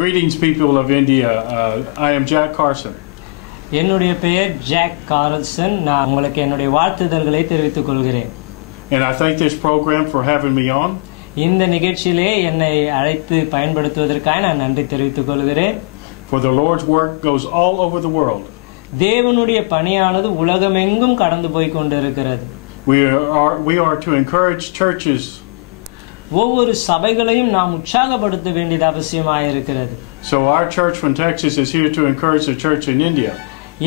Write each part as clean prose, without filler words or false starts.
Greetings, people of India. I am Jack Carson. என்னுடைய பெயர் jack Carlsen. நான் உங்களுக்கு என்னுடைய வாழ்த்துதல்களை தெரிவித்துக் கொள்கிறேன். And I thank this program for having me on. இந்த நிகழ்ச்சியிலே என்னை அழைத்து பயன்படுத்துவதற்காக நான் நன்றி தெரிவித்துக் கொள்கிறேன். For the Lord's work goes all over the world. தேவனுடைய பணியானது உலகமெங்கும் கடந்து போய் கொண்டிருக்கிறது. We are to encourage churches. ஒவ்வொரு சபைகளையும் நாம் உற்சாகப்படுத்த வேண்டியது அவசியமாக இருக்கிறது. So our church from Texas is here to encourage the church in India.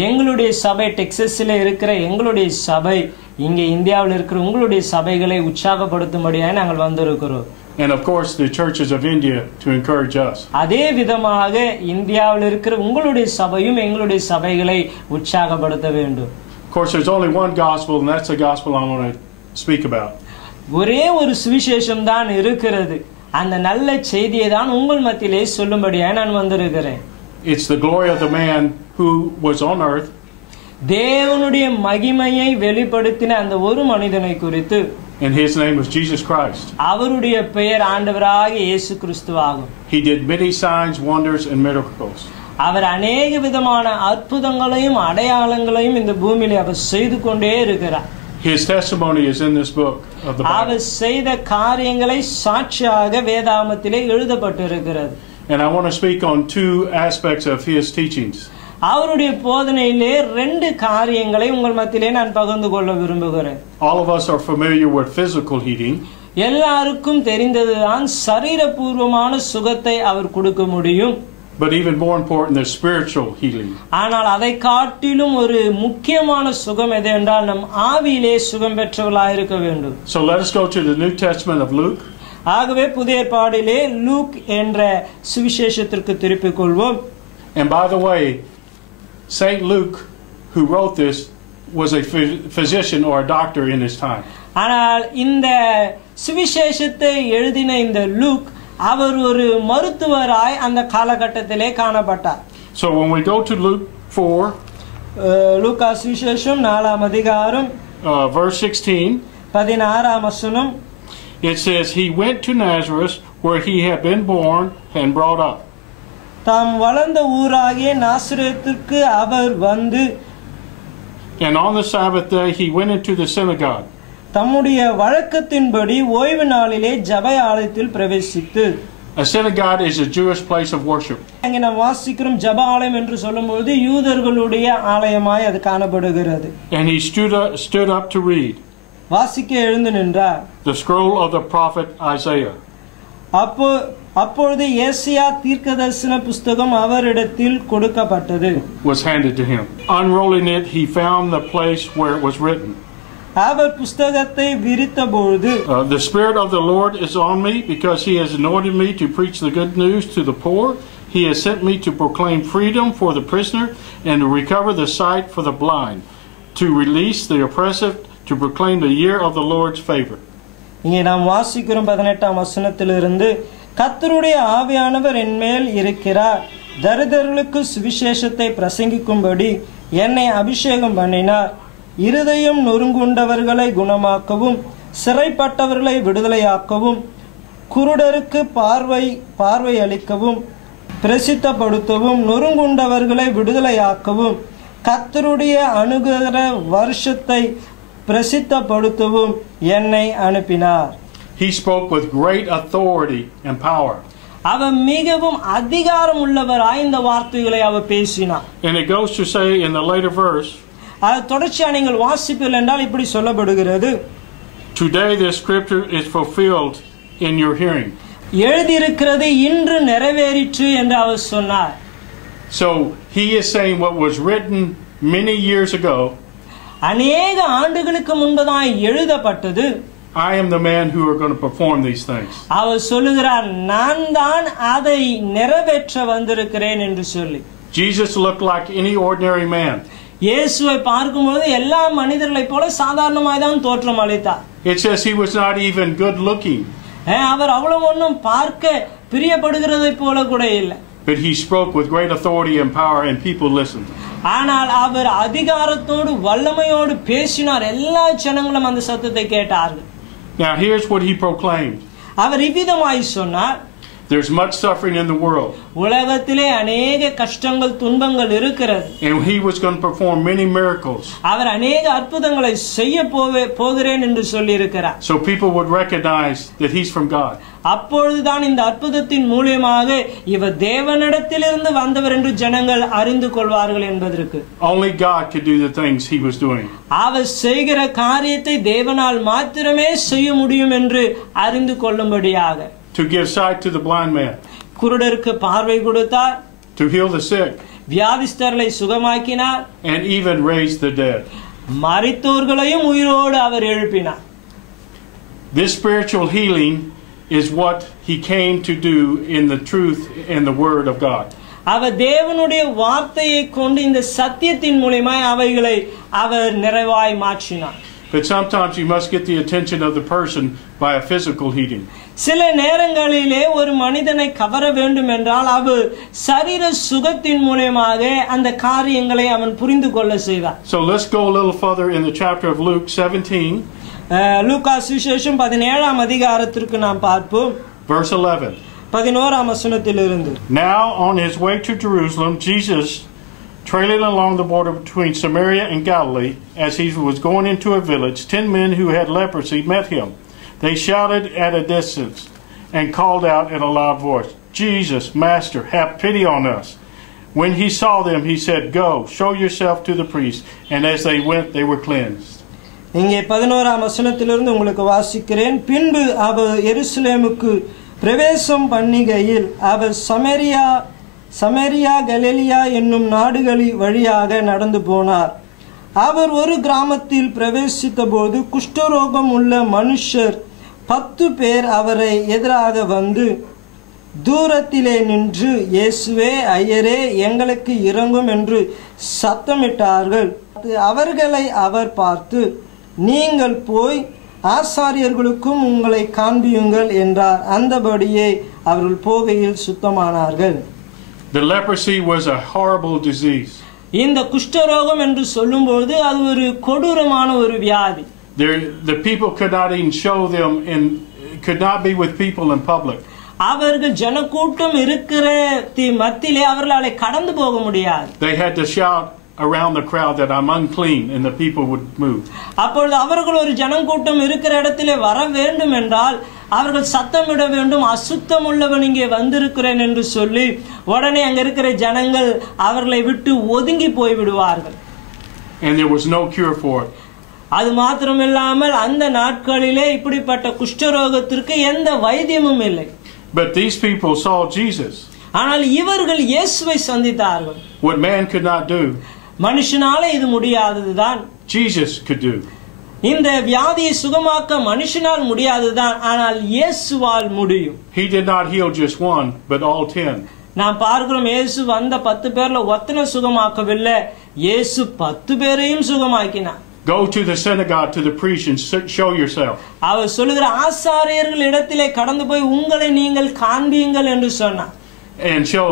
எங்களுடைய சபை டெக்சாஸில் இருக்கிற எங்களுடைய சபை இங்கே இந்தியாவில் இருக்கிற உங்களுடைய சபைகளை உற்சாகப்படுத்தும்படியாக நாங்கள் வந்திருக்கிறோம். And of course the churches of India to encourage us. அதே விதமாக இந்தியாவில் இருக்கிற உங்களுடைய சபையும் எங்களுடைய சபைகளை உற்சாகப்படுத்த வேண்டும். Of course there's only one gospel, and that's the gospel I want to speak about. ஒரே ஒரு சுவிசேஷம் தான் இருக்கிறது. அந்த நல்ல செய்தியை தான் உங்கள் மத்தியிலே சொல்லும்படியாக நான் வந்திருக்கிறேன். It's the glory of the man who was on earth. தேவனுடைய மகிமையை வெளிப்படுத்தின அந்த ஒரு மனிதனை குறித்து. And his name was Jesus Christ. அவருடைய பெயர் ஆண்டவராகிய இயேசு கிறிஸ்துவாகும். He did many signs, wonders and miracles. அவர் அநேக விதமான அற்புதங்களையும் அடையாளங்களையும் இந்த பூமியிலே அவர் செய்து கொண்டே இருக்கிறார். His testimony is in this book of the Bible. அவர் செய்த காரியங்களை சாட்சியாக வேதாகமத்திலே எழுதப்பட்டிருக்கிறது. And I want to speak on two aspects of his teachings. அவருடைய போதனையிலே ரெண்டு காரியங்களை உங்கள் மத்தியிலே நான் பகிர்ந்து கொள்ள விரும்புகிறேன். All of us are familiar with physical healing. எல்லாருக்கும் தெரிந்ததுதான் சரீரபூர்வமான சுகத்தை அவர் கொடுக்க முடியும். But even more important, there's spiritual healing. ஆனால் அதை காட்டிலும் ஒரு முக்கியமான சுகம் எது என்றால் நம் ஆவியிலே சுகம் பெற்றவர்களாக இருக்க வேண்டும். So let us go to the New Testament of Luke. ஆகவே புதிய ஏற்பாட்டிலே லூக் என்ற சுவிசேஷத்திற்கு திருப்பிக் கொள்வோம். And by the way, Saint Luke, who wrote this, was a physician or a doctor in his time. ஆனால் இந்த சுவிசேஷத்தை எழுதின இந்த லூக் அவர் ஒரு மருத்துவராய் அந்த காலகட்டத்திலே காணப்பட்டார். So when we go to Luke 4, லூக்கா சுவிசேஷம் 4ஆம் அதிகாரம் verse 16, 16ஆம் வசனம், it says, he went to Nazareth where he had been born and brought up. தாம் வளர்ந்த ஊராகிய நாசரேத்துக்கு அவர் வந்து, And on the Sabbath day he went into the synagogue. தம்முடைய வழக்கத்தின்படி ஓய்வு நாளிலே ஜெப ஆலயத்தில் பிரவேசித்து. A synagogue is a Jewish place of worship. அங்கே நாம் வாசிக்கிறோம் ஜெப ஆலயம் என்று சொல்லும்போது யூதர்களுடைய ஆலயமாய் அது காணப்படுகிறது. And he stood up to read வாசிக்க எழுந்து நின்றார். the scroll of the prophet Isaiah. அப்பொழுது ஏசாயா தீர்க்கதரிசன புத்தகம் அவரிடத்தில் கொடுக்கப்பட்டது. Was handed to him. Unrolling it, he found the place where it was written. அவர் புத்தகத்தை விரித்தபொழுது, the Spirit of the Lord is on me because he has anointed me to preach the good news to the poor. He has sent me to proclaim freedom for the prisoner and to recover the sight for the blind, to release the oppressive, to proclaim the year of the Lord's favor. இங்கே நாம் வாசிக்கிறோம் 18ஆம் வசனத்திலிருந்து, கர்த்தருடைய ஆவியானவர் என்மேல் இருக்கிறார், தரித்திரர்களுக்கு சுவிசேஷத்தை பிரசங்கிக்கும்படி என்னை அபிஷேகம் பண்ணினார், இருதயம் நொறுங்குண்டவர்களை குணமாக்கவும் சிறைப்பட்டவர்களை விடுதலையாக்கவும் குருடருக்கு பார்வை அளிக்கவும் பிரசித்தப்படுத்தவும் நொறுங்குண்டவர்களை விடுதலையாக்கவும் கர்த்தருடைய அனுகிரக வருஷத்தை பிரசித்தப்படுத்தவும் என்னை அனுப்பினார். He spoke with great authority and power. அவர் மிகவும் அதிகாரம் உள்ளவராய் இந்த வார்த்தைகளை அவர் பேசினார். And it goes to say in the later verse, அது தொடர்ச்சியா நீங்கள் வாசிப்பீர்கள் என்றால் இப்படி சொல்லப்படுகிறது, today this scripture is fulfilled in your hearing. எழுதியிருக்கிறது இன்று நிறைவேறிற்று என்று அவர் சொன்னார். So he is saying what was written many years ago. அநேக ஆண்டுகளுக்கு முன்பதாய் எழுதப்பட்டது. I am the man who are going to perform these things. அவர் சொல்லுகிறார், நான் தான் அதை நிறைவேற்ற வந்திருக்கிறேன் என்று சொல்லி. Jesus looked like any ordinary man. இயேசுவை பார்க்கும்போது எல்லா மனிதர்களைப் போல சாதாரணமாய் தான் தோற்றம் அளித்தார். It says he was not even good looking. அவர் அவ்வளவு ஒன்றும் பார்க்க பிரியப்படுகிறதை போல கூட இல்லை. But he spoke with great authority and power and people listened. ஆனால் அவர் அதிகாரத்தோடு வல்லமையோடு பேசினார், எல்லா ஜனங்களும் அந்த சத்தத்தை கேட்டார்கள். Now here's what he proclaimed. அவர் இவ்விதமாய் சொன்னார், There's much suffering in the world. உலகத்திலே अनेक கஷ்டங்கள் துன்பங்கள் இருக்கிறது. And he was going to perform many miracles. அவர் अनेक அற்புதங்களை செய்ய போகிறேன் என்று சொல்லி இருக்கிறார். So people would recognize that he's from God. அப்பொழுதுதான் இந்த அற்புதத்தின் மூலமாக இவர் தேவனிடத்திலிருந்து வந்தவர் என்று ஜனங்கள் அறிந்து கொள்வார்கள் என்பதற்கு. Only God could do the things he was doing. அவர் செய்கிற காரியத்தை தேவனால் மாத்திரமே செய்ய முடியும் என்று அறிந்து கொள்ளும்படியாக. To give sight to the blind man. குருடருக்கு பார்வை கொடுத்தார். To heal the sick. வியாதிஸ்தர்களை சுகமாக்கினார். And even raise the dead. மரித்தோர்களையும் உயிரோடு அவர் எழுப்பினார். This spiritual healing is what he came to do in the truth and the word of God. அவர் தேவனுடைய வார்த்தையை கொண்டு இந்த சத்தியத்தின் மூலமாய் அவைகளை அவர் நிறைவாய் மாற்றினார். But sometimes you must get the attention of the person by a physical healing. சில நேரங்களிலே ஒரு மனிதனை கவர வேண்டும் என்றால் அவர் சரீர சுகத்தின் மூலமாக அந்த காரியங்களை அவன் புரிந்து கொள்ள செய்வார். So let's go a little further in the chapter of Luke 17. லூக்கா சுவிசேஷம் 17ஆம் அதிகாரத்திற்கு நாம் பார்ப்போம். Verse 11. 11ஆம் வசனத்திலிருந்து. Now on his way to Jerusalem, Jesus, trailing along the border between Samaria and Galilee, as he was going into a village, 10 men who had leprosy met him. They shouted at a distance and called out in a loud voice, Jesus, Master, have pity on us. When he saw them, he said, Go, show yourself to the priest. And as they went, they were cleansed. இங்கே 11ஆம் வசனத்திலிருந்து உங்களுக்கு வாசிக்கிறேன். பின்பு அவர் எருசலேமுக்கு பிரவேசம் பண்ணுகையில் அவர் சமரியா கலிலேயா என்னும் நாடுகளின் வழியாக நடந்து போனார். அவர் ஒரு கிராமத்தில் பிரவேசித்த போது குஷ்டரோகம் உள்ள மனுஷர் 10 பேர் அவரை எதிராக வந்து தூரத்திலே நின்று, இயேசுவே, ஐயரே, எங்களுக்கு இரங்கும் என்று சத்தமிட்டார்கள். அவர்களை அவர் பார்த்து, நீங்கள் போய் ஆசாரியர்களுக்கும் உங்களை காண்பியுங்கள் என்றார். அந்தபடியே அவர்கள் போகையில் சுத்தமானார்கள். The leprosy was a horrible disease. இந்த குஷ்டரோகம் என்று சொல்லும்போது அது ஒரு கொடூரமான ஒரு வியாதி. The people could not even show them and could not be with people in public. அவர்கள் ஜனக்கூட்டம் இருக்கிற மத்தியிலே அவர்களாலே கடந்து போக முடியாது. They had to shout around the crowd that I'm unclean, and the people would move. அப்பொழுது அவர்கள் ஒரு ஜனக்கூட்டம் இருக்கிற இடத்திலே வர வேண்டும் என்றால் அவர்கள் சத்தமிட வேண்டும், அசுத்தம் உள்ளவன் இங்கே வந்திருக்கிறேன் என்று சொல்லி உடனே அங்க இருக்கிற ஜனங்கள் அவர்களை விட்டு ஒதுங்கி போய் விடுவார்கள். And there was no cure for it. அது மாத்திரமில்லாமல் அந்த நாட்களிலே இப்படிப்பட்ட குஷ்டரோகத்திற்கு எந்த வைத்தியமும் இல்லை. But these people saw Jesus. ஆனால் இவர்கள் இயேசுவை சந்தித்தார்கள். What man could not do, மனுஷனாலே இது முடியாததுதான் Jesus could do. இந்த வியாதியை சுகமாக்க மனுஷனால் முடியாததுதான், ஆனால் இயேசுவால் முடியும். He did not heal just one, but all 10. நாம் பார்க்கிறோம், இயேசு வந்த 10 பேர்ல ஒருத்தனை சுகமாக்கவில்லை, இயேசு 10 பேரையும் சுகமாக்கினார். Go to the synagogue, to the priest, and show yourself. அவர் சொல்லுகிற ஆசாரியர்கள் இடத்திலே கடந்து போய் உங்களை நீங்கள் காண்பியுங்கள் என்று சொன்னார். And show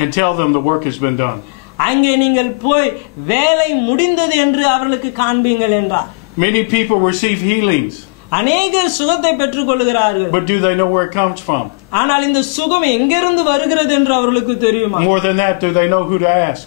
and tell them the work has been done. அங்கே நீங்கள் போய் வேலை முடிந்தது என்று அவர்களுக்கு காண்பீங்கள் என்றார். Many people receive healings. அநேகர் சுகத்தை பெற்றுக் கொள்கிறார்கள். But do they know where it comes from? ஆனால் இந்த சுகம் எங்கிருந்து வருகிறது என்று அவர்களுக்கு தெரியுமா? More than that, do they know who to ask?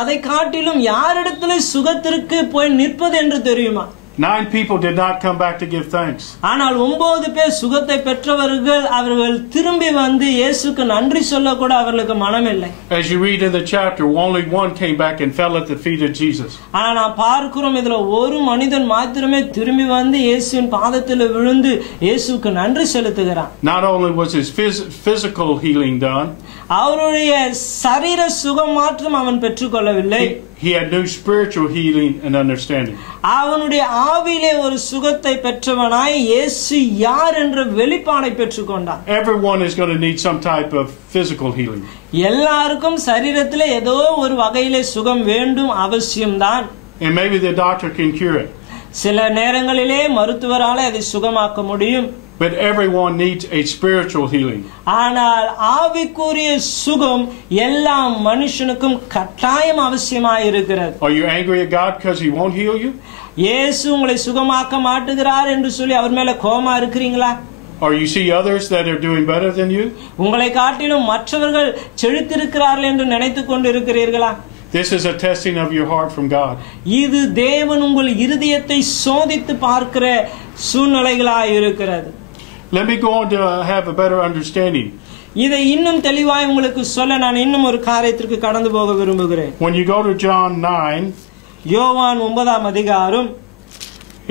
அதை காட்டிலும் யாரிடத்திலே சுகத்திற்கு போய் நிற்பது என்று தெரியுமா? 9 people did not come back to give thanks. ஆனால் 9 பேர் சுகத்தை பெற்றவர்கள் அவர்கள் திரும்பி வந்து இயேசுக்கு நன்றி சொல்ல கூட அவர்களுக்கு மனமில்லை. As you read in the chapter, only one came back and fell at the feet of Jesus. ஆனா நான் பார்க்கிறோம், இதுல ஒரு மனிதன் மாத்திரமே திரும்பி வந்து இயேசுவின் பாதத்தில் விழுந்து இயேசுக்கு நன்றி செலுத்துகிறான். Not only was his physical healing done, அவருடைய சரீர சுகம் மாத்திரம் அவன் பெற்றுக்கொள்ளவில்லை, he had new spiritual healing and understanding. அவனுடைய ஆவியிலே ஒரு சுகத்தை பெற்றவனாய் இயேசு யார் என்ற வெளிப்பாடை பெற்றுக்கொண்டான். Everyone is going to need some type of physical healing. எல்லாருக்கும் சரீரத்திலே ஏதோ ஒரு வகையிலே சுகம் வேண்டும், அவசியம்தான். And maybe the doctor can cure it. சில நேரங்களிலே மருத்துவராலே அதை சுகமாக்க முடியும். But everyone needs a spiritual healing. ஆனால் ஆவிக்குரிய சுகம் எல்லா மனுஷனுக்கும் கட்டாயம் அவசியமாய் இருக்கிறது. Are you angry at God because he won't heal you? இயேசு உங்களை சுகமாக்க மாட்டுகிறார் என்று சொல்லி அவர் மேல கோபமா இருக்கிறீங்களா? Or you see others that are doing better than you? உங்களை காட்டிலும் மற்றவர்கள் செழித்திருக்கிறார்கள் என்று நினைத்துக் கொண்டு இருக்கிறீர்களா? This is a testing of your heart from God. இது தேவன் உங்கள் இருதயத்தை சோதித்து பார்க்கிற சூழ்நிலைகளாய் இருக்கிறது. Let me go on to have a better understanding. இதை இன்னும் தெளிவாய் உங்களுக்கு சொல்ல நான் இன்னும் ஒரு காரியத்திற்கு கடந்து போக விரும்புகிறேன். When you go to John 9, யோவான் 9ஆம் அதிகாரம்,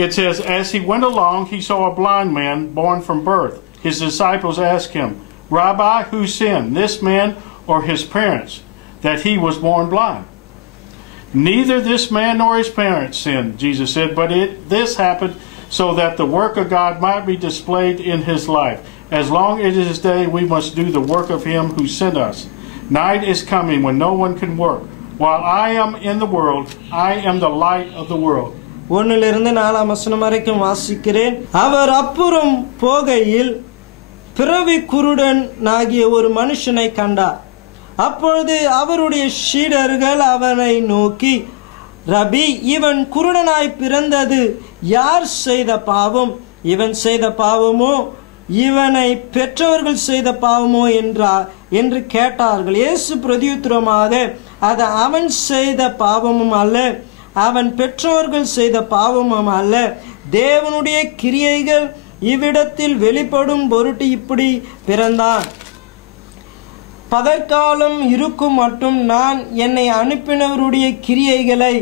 it says, as he went along, he saw a blind man born from birth. His disciples asked him, Rabbi, who sinned, this man or his parents, that he was born blind? Neither this man nor his parents sinned, Jesus said, but this happened so that the work of God might be displayed in his life. As long as it is day, we must do the work of him who sent us. Night is coming when no one can work. While I am in the world, I am the light of the world. 1லிருந்து 4ஆம் வசனம் வரைக்கும் வாசிக்கிறேன். அவர் அப்புறம் போகையில் பிறவி குருடன் ஆகிய ஒரு மனுஷனை கண்டார். அப்பொழுது அவருடைய சீடர்கள் அவனை நோக்கி, ரபி, இவன் குருடனாய் பிறந்தது யார் செய்த பாவம்? இவன் செய்த பாவமோ இவனை பெற்றவர்கள் செய்த பாவமோ என்று கேட்டார்கள். இயேசு பிரதியுத்தரமாக, அது அவன் செய்த பாவமும் அல்ல, அவன் பெற்றோர்கள் செய்த பாவமும் அல்ல, தேவனுடைய கிரியைகள் இவ்விடத்தில் வெளிப்படும் பொருட்டு இப்படி பிறந்தான். பகற்காலம் இருக்கும் மட்டும் நான் என்னை அனுப்பினவருடைய கிரியைகளை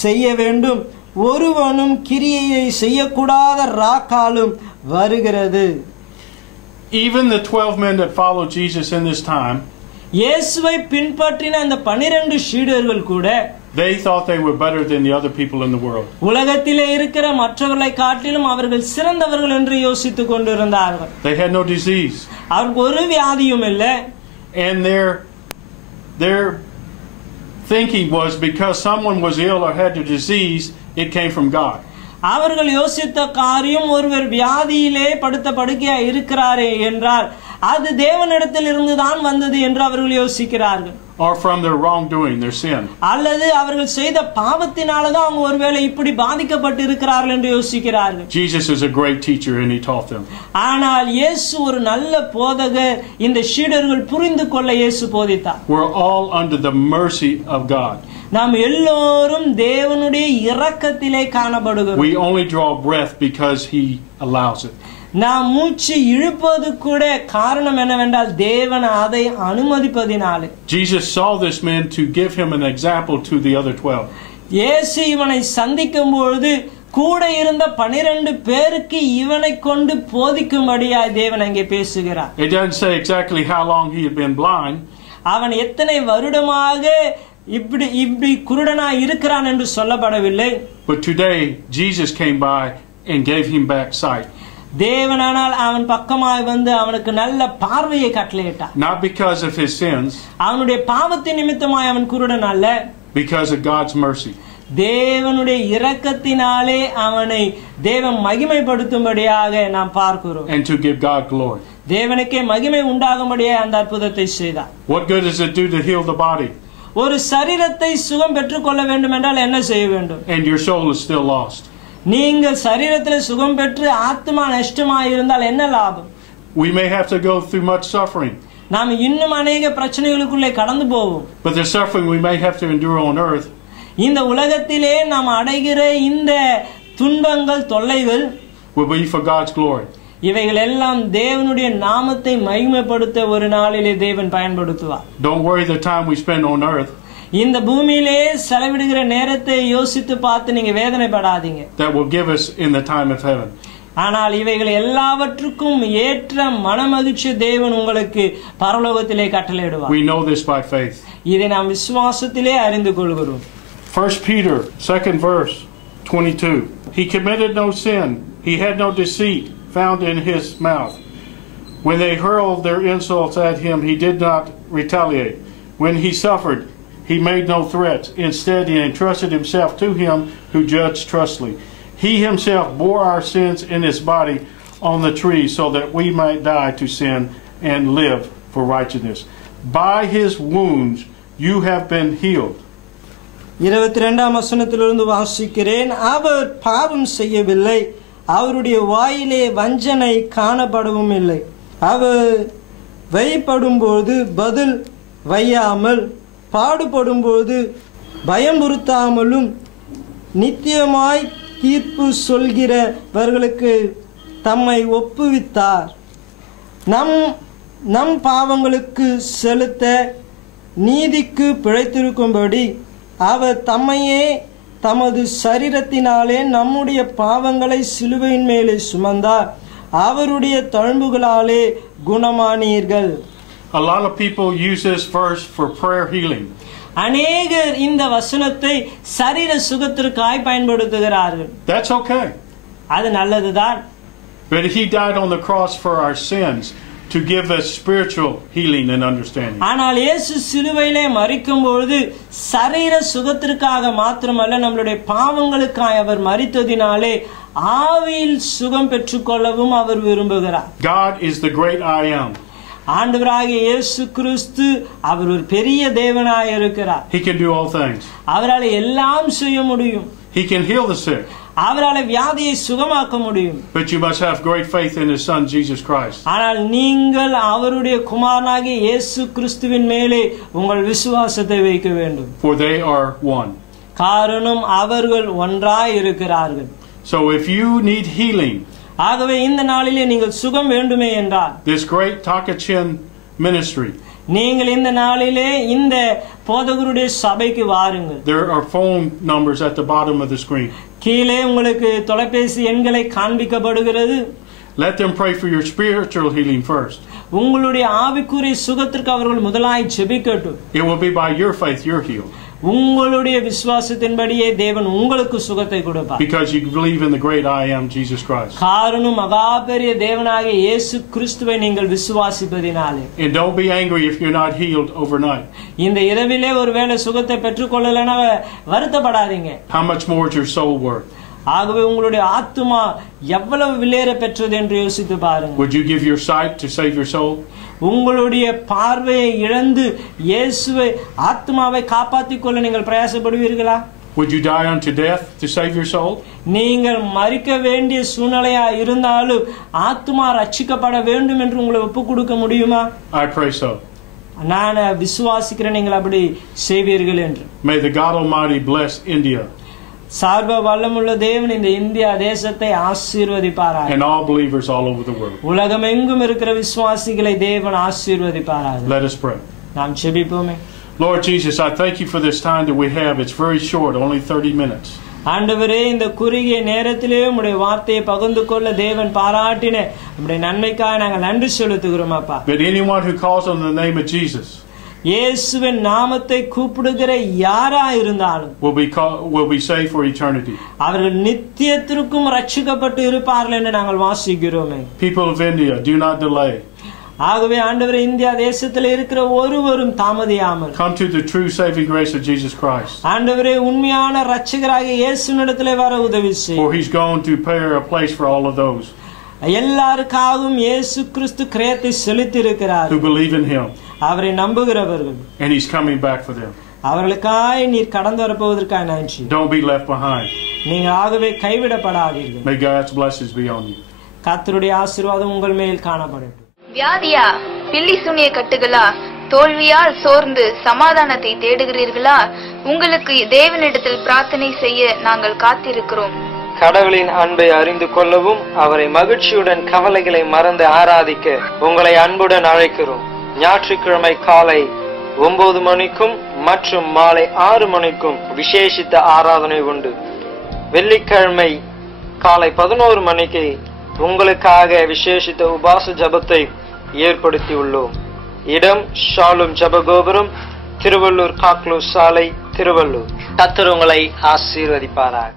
செய்ய வேண்டும். ஒருவனும் கிரியையை செய்யக்கூடாத ராக்காலும் வருகிறது. Even the 12 men that followed Jesus in this time, இயேசுவை பின்பற்றின அந்த 12 சீடர்கள் கூட, they thought they were better than the other people in the world. உலகத்திலே இருக்கிற மற்றவர்களை காட்டிலும் அவர்கள் சிறந்தவர்கள் என்று யோசித்துக் கொண்டிருந்தார்கள். They had no disease. அவருக்கு ஒரு வியாதியும் இல்லை. And their thinking was because someone was ill or had a disease, it came from God. அவர்கள் யோசித்த காரியம், ஒருவர் வியாதியிலே படுத்த படுக்கையா இருக்கிறாரே என்றால் அது தேவனிடத்தில் இருந்து தான் வந்தது என்று அவர்கள் யோசிக்கிறார்கள். Or from their wrongdoing, their sin. அல்லது அவர்கள் செய்த பாவத்தினால தான் அவங்க ஒருவேளை இப்படி பாதிக்கப்பட்டு இருக்கிறார்கள் என்று யோசிக்கிறார்கள். Jesus is a great teacher and he taught them. ஆனால் இயேசு ஒரு நல்ல போதகர். இந்த சீடர்கள் புரிந்து கொள்ள இயேசு போதித்தார். We're all under the mercy of God. நாம் எல்லோரும் தேவனுடைய இரக்கத்திலே காணப்படுகிறோம். We only draw breath because he allows it. நாம் மூச்சு இழுப்பது கூட காரணம் என்னவென்றால் தேவன் அதை அனுமதிப்பதினாலே. Jesus saw this man to give him an example to the other 12. இயேசு இவனை சந்திக்கும் பொழுது கூட இருந்த 12 பேருக்கு இவனை கொண்டு போதிக்கும்படியாய் தேவன் அங்கே பேசுகிறார். It doesn't say exactly how long he had been blind. அவன் எத்தனை வருடமாக இப்படி குருடனாய் இருக்கிறான் என்று சொல்லப்படவில்லை. But today Jesus came by and gave him back sight. தேவனானால் அவன் பக்கமாய் வந்து அவனுக்கு நல்ல பார்வையை கட்டளையிட்டார். Not because of his sins. அவனுடைய பாவத்தின் நிமித்தமாய் அவன் குருடன் அல்ல. Because of God's mercy. தேவனுடைய இரக்கத்தினாலே அவனை தேவன் மகிமைப்படுத்தும்படியாக நாம் பார்க்கிறோம். And to give God glory. தேவனுக்கே மகிமை உண்டாகும்படியாக அந்த அற்புதத்தை செய்தார். What good does it do to heal the body? ஒரு சரீரத்தை சுகம் பெற்றுக்கொள்ள வேண்டும் என்றால் என்ன செய்ய வேண்டும்? And your soul is still lost. நீங்கள் சரீரத்தில் சுகம் பெற்று ஆத்மா நஷ்டமாய் இருந்தால் என்ன லாபம்? We may have to go through much suffering. நாம் இன்னும் அநேக பிரச்சனைகளுக்குள்ளே கடந்து போவோம். But the suffering we may have to endure on earth. இந்த உலகத்திலே நாம் அடைகிற இந்த துன்பங்கள் தொல்லைகள் will be for God's glory. இவைகள் எல்லாம் தேவனுடைய நாமத்தை மகிமைப்படுத்த ஒரு நாளிலே தேவன் பயன்படுத்துவார். Don't worry the time we spend on earth. இந்த பூமியிலே செலவிடுகிற நேரத்தை யோசித்து பார்த்து நீங்க வேதனைப்படாதீங்க. That will give us in the time of heaven. ஆனால் இவைகள் எல்லாவற்றுக்கும் ஏற்ற மனமகிழ்ச்சி தேவன் உங்களுக்கு பரலோகத்திலே கட்டளையிடுவார். We know this by faith. இதை நாம் விசுவாசத்திலே அறிந்து கொள்கிறோம். 1 Peter 2nd verse 22. He committed no sin. He had no deceit found in his mouth. When they hurled their insults at him, he did not retaliate. When he suffered, he made no threats. Instead, he entrusted himself to him who judged justly. He himself bore our sins in his body on the tree so that we might die to sin and live for righteousness. By his wounds you have been healed. 22ஆம் வசனத்திலிருந்து வாசிக்கிறேன். அவர் பாவம் செய்யவில்லை, அவருடைய வாயிலே வஞ்சனை காணப்படவும் இல்லை. அவர் வைப்படும்போது பதில் வையாமல், பாடுபடும்போது பயமுறுத்தாமலும், நித்தியமாய் தீர்ப்பு சொல்கிறவர்களுக்கு தம்மை ஒப்புவித்தார். நம் பாவங்களுக்கு செலுத்த நீதிக்கு பிழைத்திருக்கும்படி அவர் தம்மையே தமது சரீரத்தினாலே நம்முடைய பாவங்களை சிலுவையின் மேலே சுமந்தார். அவருடைய தழும்புகளாலே குணமானீர்கள். A lot of people use this verse for prayer healing. அநேகர் இந்த வசனத்தை சரீர சுகத்திற்காய் பயன்படுத்துகிறார்கள். That's okay. அது நல்லதுதான். But he died on the cross for our sins to give us spiritual healing and understanding. ஆனால் இயேசு சிலுவையிலே மரிக்கும்போது சரீர சுகத்திற்காக மாத்திரமல்ல, நம்மளுடைய பாவங்களுக்காய் அவர் மரித்ததினாலே ஆவியில் சுகம் பெற்றுக்கொள்ளவும் அவர் விரும்புகிறார். God is the great I am. ஆண்டவராகிய இயேசு கிறிஸ்து அவர் ஒரு பெரிய தேவனாய் இருக்கிறார். He can do all things. அவரால் எல்லாம் செய்ய முடியும். He can heal the sick. அவரால் வியாதியை சுகமாக்க முடியும். But you must have great faith in his son Jesus Christ. ஆனால் நீங்கள் அவருடைய குமாரனாகிய இயேசு கிறிஸ்துவின் மேலே உங்கள் விசுவாசத்தை வைக்க வேண்டும். For they are one. காரணம் அவர்கள் ஒன்றாய் இருக்கிறார்கள். So if you need healing, ஆகவே இந்த நாளிலே நீங்கள் சுகம் வேண்டுமே என்றால், this great Takachin ministry, நீங்கள் இந்த நாளிலே இந்த போதகருடைய சபைக்கு வாருங்கள். there are phone numbers at the bottom of the screen. கீழே உங்களுக்கு தொலைபேசி எண்களை காண்பிக்கப்படுகிறது. Let them pray for your spiritual healing first. உங்களுடைய ஆவிக்குரிய சுகத்திற்கு அவர்கள் முதலாய் ஜெபிக்கட்டும். It will be by your faith you're healed. உங்களுடைய விசுவாசத்தின்படியே தேவன் உங்களுக்கு சுகத்தை கொடுப்பார். Because you believe in the great I am, Jesus Christ. காரணம் மகா பெரிய தேவனாகிய இயேசு கிறிஸ்துவை நீங்கள் விசுவாசிப்பதினாலே. And don't be angry if you're not healed overnight. இந்த இரவிலே ஒருவேளை சுகத்தை பெற்றுக்கொள்ளலனா வருத்தப்படாதீங்க. How much more is your soul worth? ஆகவே உங்களுடைய ஆத்துமா எவ்வளவு விலையேற பெற்றது என்று யோசித்து பாருங்க. Would you give your sight to save your soul? உங்களுடைய பார்வையை இழந்து இயேசுவை ஆத்மாவை காப்பாற்றிக் கொள்ள நீங்கள் பிரயாசப்படுவீர்களா? Would you die unto death to save your soul? நீங்கள் மரிக்க வேண்டிய சூழ்நிலையா இருந்தாலும் ஆத்மா ரட்சிக்கப்பட வேண்டும் என்று உங்களை ஒப்பு கொடுக்க முடியுமா? I pray so. நான் விசுவாசிக்கிறேன் நீங்கள் அப்படி செய்வீர்கள் என்று. May the God Almighty bless India. சர்வ வல்லமுள்ள தேவன் இந்த இந்தியா தேசத்தை ஆசீர்வதிப்பாராக. And all believers all over the world. உலகமெங்கும் இருக்கிற விசுவாசிகளை தேவன் ஆசீர்வதிப்பாராக. Let us pray. நாம் ஜெபிப்போமே. Lord Jesus, I thank you for this time that we have. It's very short, only 30 minutes. ஆண்டவரே, இந்த குறுகிய நேரத்திலே உம்முடைய வார்த்தையை பகிர்ந்து கொள்ள தேவன் பாராட்டின உம்முடைய நன்மைக்காக நாங்கள் நன்றி செலுத்துகிறோம் அப்பா. But anyone who calls on the name of Jesus இயேசுவின் நாமத்தை கூப்பிடுகிற யாரா இருந்தாலும் will be saved for eternity. அவர்கள் நித்தியத்திற்கும் ரட்சிக்கப்பட்டு இருப்பார்கள் என்று நாங்கள் வாசிக்கிறோமே. People of India, do not delay. ஆகவே ஆண்டவரே, இந்தியா தேசத்தில் இருக்கிற ஒருவரும் தாமதியாமல் come to the true saving grace of Jesus Christ. ஆண்டவரே, உண்மையான இரட்சகராகிய இயேசுவினிடத்திலே வர உதவி செய். For he's going to prepare a place for all of those எல்லாருக்காகவும் இயேசு கிறிஸ்து கிரயத்தை செலுத்தி இருக்கிறார். who believe in him. அவரை நம்புகிறவர்கள். And he's coming back for them. அவர்களுக்காய் நீர் கடந்து வரப்போவதற்காக நன்றி. Don't be left behind. நீங்க ஆகவே கைவிடப்படாதீர்கள். May God's blessings be on you. கர்த்தருடைய ஆசீர்வாதம் உங்கள் மேல் காணப்படட்டும். வியாதியா, பில்லி சூனிய கட்டுகளா, தோல்வியால் சோர்ந்து சமாதானத்தை தேடுகிறீர்களா? உங்களுக்கு தேவனிடத்தில் பிரார்த்தனை செய்ய நாங்கள் காத்திருக்கிறோம். கடவுளின் அன்பை அறிந்து கொள்ளவும் அவரை மகிழ்ச்சியுடன் கவலைகளை மறந்து ஆராதிக்க உங்களை அன்புடன் அழைக்கிறோம். ஞாயிற்றுக்கிழமை காலை 9 மணிக்கும் மற்றும் மாலை 6 மணிக்கும் விசேஷித்த ஆராதனை உண்டு. வெள்ளிக்கிழமை காலை 11 மணிக்கு உங்களுக்காக விசேஷித்த உபாச ஜபத்தை ஏற்படுத்தியுள்ளோம். இடம் ஷாலும் ஜபகோபுரம், திருவள்ளூர் காக்லூர் சாலை, திருவள்ளூர். கர்த்தர் உங்களை ஆசீர்வதிப்பாராக.